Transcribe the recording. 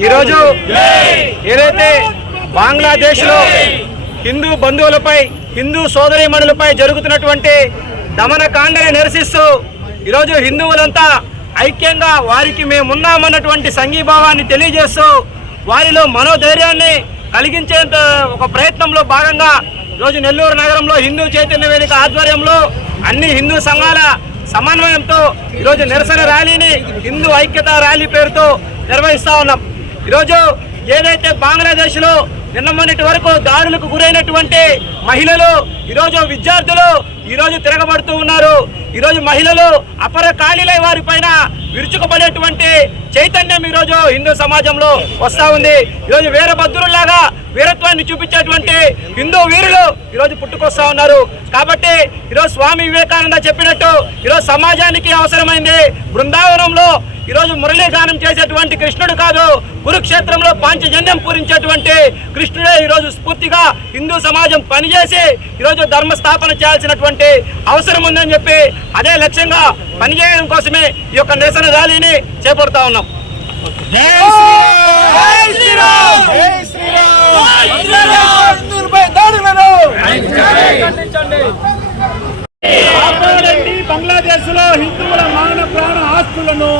ఈరోజు ఏదైతే బంగ్లాదేశ్లో హిందూ బంధువులపై హిందూ సోదరీమణులపై జరుగుతున్నటువంటి దమనకాండని నిరసిస్తూ ఈరోజు హిందువులంతా ఐక్యంగా వారికి మేమున్నామన్నటువంటి సంఘీభావాన్ని తెలియజేస్తూ వారిలో మనోధైర్యాన్ని కలిగించేంత ఒక ప్రయత్నంలో భాగంగా ఈరోజు నెల్లూరు నగరంలో హిందూ చైతన్య వేదిక ఆధ్వర్యంలో అన్ని హిందూ సంఘాల సమన్వయంతో ఈరోజు నిరసన ర్యాలీని హిందూ ఐక్యత ర్యాలీ పేరుతో నిర్వహిస్తా ఉన్నాం. ఈరోజు ఏదైతే బంగ్లాదేశ్లో నిన్న మొన్నటి వరకు దాడులకు గురైనటువంటి మహిళలు ఈరోజు విద్యార్థులు ఈరోజు తిరగబడుతూ ఉన్నారు. ఈరోజు మహిళలు అపర ఖాళీలై వారిపైన విరుచుకుపడేటువంటి చైతన్యం ఈరోజు హిందూ సమాజంలో వస్తూ ఉంది. ఈరోజు వీరభద్రుల్లాగా వీరత్వాన్ని చూపించేటువంటి హిందూ వీరులు ఈరోజు పుట్టుకొస్తా ఉన్నారు. కాబట్టి ఈరోజు స్వామి వివేకానంద చెప్పినట్టు ఈరోజు సమాజానికి అవసరమైంది. బృందావనంలో ఈరోజు మురళీగానం చేసేటువంటి కృష్ణుడు కాదు కురుక్షేత్రంలో పాంచజన్యం పూరించేటువంటి కృష్ణుడే ఈరోజు స్ఫూర్తిగా హిందూ సమాజం పనిచేసి ఈరోజు ధర్మ స్థాపన చేయాల్సినటువంటి అవసరం ఉందని చెప్పి అదే లక్ష్యంగా పనిచేయడం కోసమే ఈ యొక్క నిరసన ర్యాలీని చేపడతా ఉన్నాం. కాపాడండి బంగ్లాదేశ్లో హిందువుల మాన ప్రాణ ఆస్తులను.